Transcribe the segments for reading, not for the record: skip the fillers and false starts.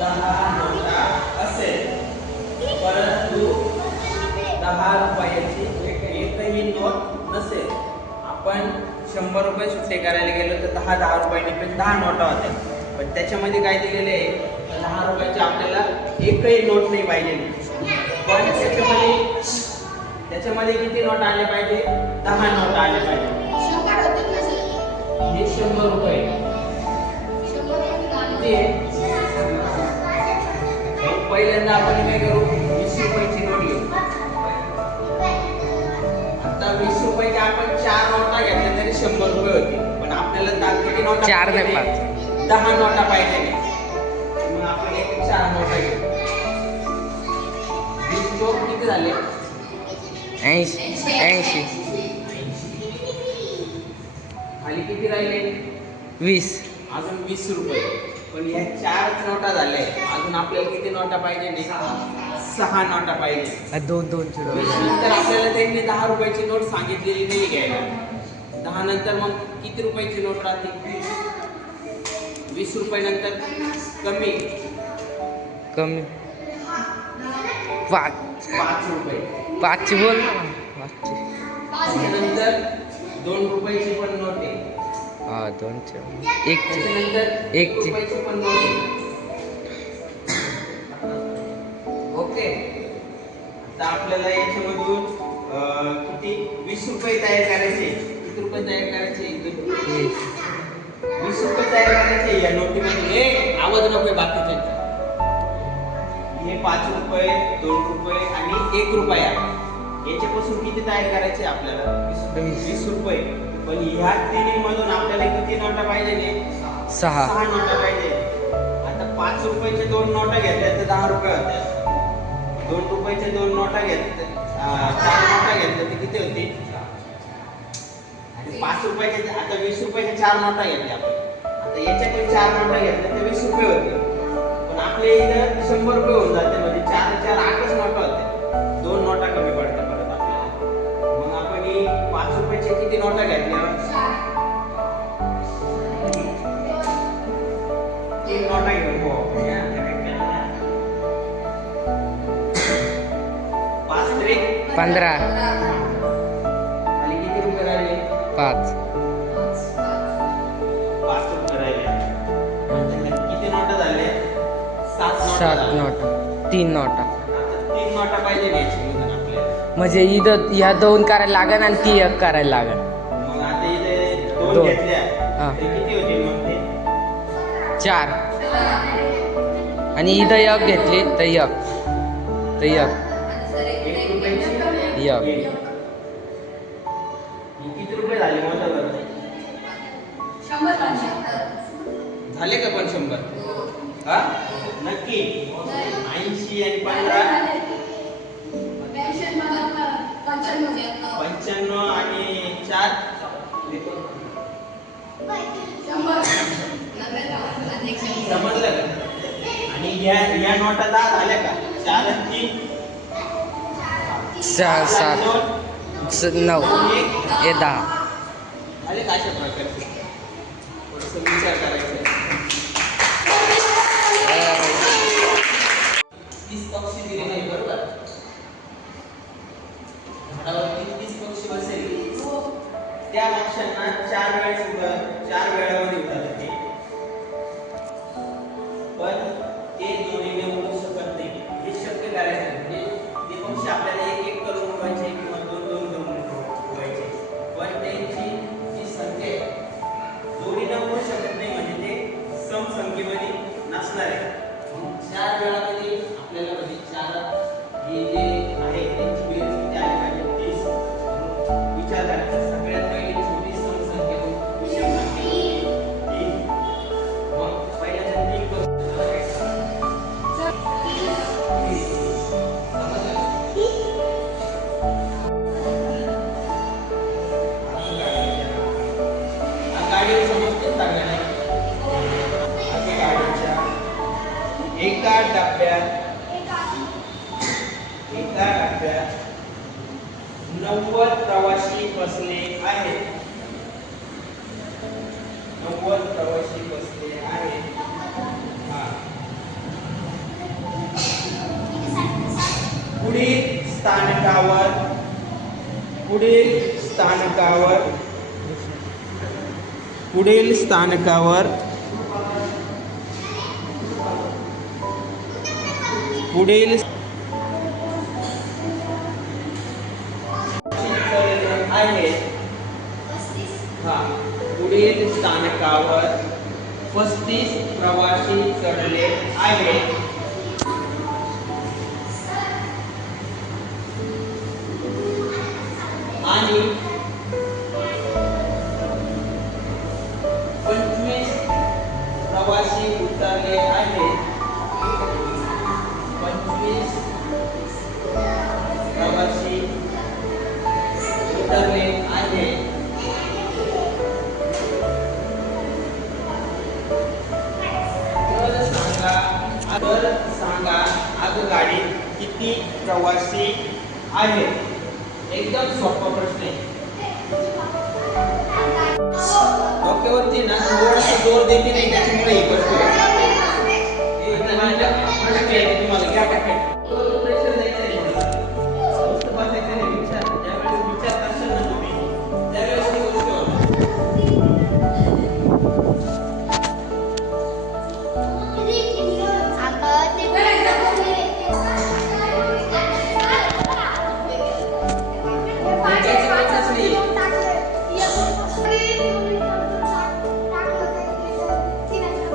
10 नोटा असेल, परंतु 10 रुपयाची एकही नोट नसेल. आपण 100 रुपये सुट्टे करायला गेलो तर 10 रुपयांनी पण 10 नोटा होत्या. पण त्याच्यामध्ये काय दिलेले आहे, 10 रुपयाची आपल्याला एकही नोट नाही पाहिजे. पण त्याच्यामध्ये किती नोट आले पाहिजे, 10 नोट आले पाहिजे. हे 100 रुपये पहिल्यांदा आपण काय करू, 20 रुपयाची नोट घेऊ. आता 20 रुपयाचे आपण 4 नोटा घेतल्या तरी 100 रुपये होते. पण आपल्याला किती नोटा, 4 नाही 5, 10 नोटा पाहिजे. मग आपण 4 नोटा घेऊ. 20 नोट किती झाले, 80. खाली किती राहिले, 20. अजून 20 रुपये. पण ह्या 4 नोटा झाल्या, अजून आपल्याला किती नोटा पाहिजे, 6 नोटा पाहिजे. 2-2 नंतर आपल्याला त्यांनी 10 रुपयाची नोट सांगितलेली नाही घ्यायला. 10 नंतर मग किती रुपयाची नोट राहते, 20 रुपये नंतर कमी 5 रुपये. 5 बोल ना. त्याच्यानंतर 2 रुपयाची पण नोट आहे. हा 2 त्याच्यानंतर 1 रुपयाची पण नोट आहे. ओके. आता आपल्याला याच्यामधून किती, 20 रुपये तयार करायचे. किती रुपये तयार करायचे, 20 रुपये तयार करायचे या नोटीमध्ये. आवाज नको बाकीचे. हे 5 रुपये, 2 रुपये आणि 1 रुपया. याच्यापासून किती तयार करायचे आपल्याला, 20 रुपये. पण ह्या तिन्हीमधून आपल्याला किती नोटा पाहिजे, 6 नोटा पाहिजे. आता 5 रुपयाच्या 2 नोटा घेतल्या तर 10 रुपये होत्या. 2 रुपयाच्या 2 नोटा घेतल्या, 4 नोटा घेतल्या तर किती होती, आणि 5 रुपयाच्या, आता 20 रुपयाच्या 4 नोटा घेतल्या आपण. आता याच्याकडे 4 नोटा घेतल्या तर 20 रुपये होते. पण आपल्या इथं 100 रुपये होऊन जाते. म्हणजे 4 8च नोटा होते. 2 नोटा कमी पडतात परत आपल्याला. मग आपण 5 रुपयाच्या किती नोटा घेतल्या, 3 नोटा घेऊन पाहू आपण. 5 3 15. आणि किती रुपये राहिले, 5 रुपये राहिले. किती नोटा झाले, 7 नोटा. 3 नोटा. 3 नोटा पाहिजे याच्यामधून आपल्याला. म्हणजे इथं ह्या 2 करायला लागेल आणि ती 1 करायला लागेल. मग आता इथे 2 2. घेतल्या हा. तर किती होतील मग ते, 4. आणि इथं 1 घेतली तर 1 1 रुपयाची 1. किती रुपये झाले मोठा झाले का पण 100, हा नक्की. 80 आणि 15 95 आणि 4 समजलं का. आणि या नोटा 10 झाल्या का, 4 आणि 3 7 9 हे 10 झाले का. अशा प्रकारचे थोडंसं विचार करायचा. 30 पक्षी दिले नाही, बरोबर. झाडावरती 30 पक्षी बसले. त्या पक्ष्यांना 4 वेळामध्ये उडाले ते. पण ते जोडीने उडू शकत नाही. हे शक्य करायचं म्हणजे ते पक्षी आपल्याला 1-1 करून उडवायचे किंवा 2-2 करून उडवायचे. पण त्यांची जी संख्या आहे जोडीने उडू शकत नाही. म्हणजे ते समसंख्येमध्ये नसणार आहे. 4 वेळामध्ये आपल्याला म्हणजे 4 हे जे आहे त्यांची बेरीज किती आली पाहिजे, 30. विचार करायचा. सगळ्यात पहिली छोटी समसंख्या विषम संख्या 3. मग पहिल्यांदा 3 करून गाडी समजते चांगलं नाही. एका डब्यात 90 प्रवासी बसले आहेत. 90 प्रवासी बसले आहेत. पुढील स्थानकावर पुढील स्थानकावर 35 प्रवासी चढले आहेत. आणि 25 प्रवासी उतरले आहेत. 25 प्रवासी उतरले आहेत. तर सांगा आगगाडीत किती प्रवासी आहेत. एकदम सोपा प्रश्न आहे. डोक्यावरती ना थोडासा जोर देते नाही त्याच्यामुळे ही गोष्ट होते. तुम्हाला घ्या पॅकेट प्रेशर द्यायचं आहे. नुसतं बसायचं नाही. विचार ज्यावेळेस विचार करशाल ना तुम्ही त्यावेळेस ही गोष्ट होते.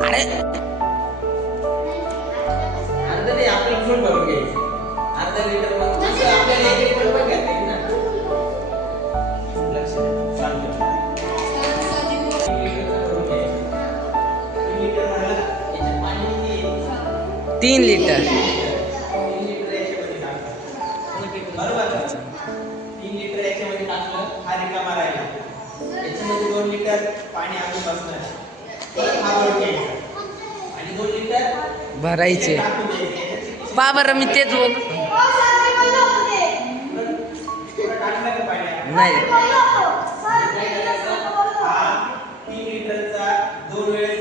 अरे अर्धा नाही आपण फुल भरून घ्यायचं. अर्धा लिटर मग असं आपल्याला एक एक पण घ्यायचं आहे ना. लक्ष द्या. शांत. 3 लिटर भरून घ्यायचं. 3 लिटर भरलं याच्यात पाणी किती आहे? 3 लिटर. 3 लिटर याच्यामध्ये टाकलं. बरोबर. 3 लिटर याच्यामध्ये टाकलं. हा रिकामा राहिला. याच्यामध्ये 2 लिटर पाणी अजून बसणार. तर हा भरून घ्यायचा. आणि 2 लिटर भरायचे. टाकून द्यायचे. पा बरं मी तेच बघ टाकलं का पाणी? नाही. हा 3 लिटरचा 2 वेळेस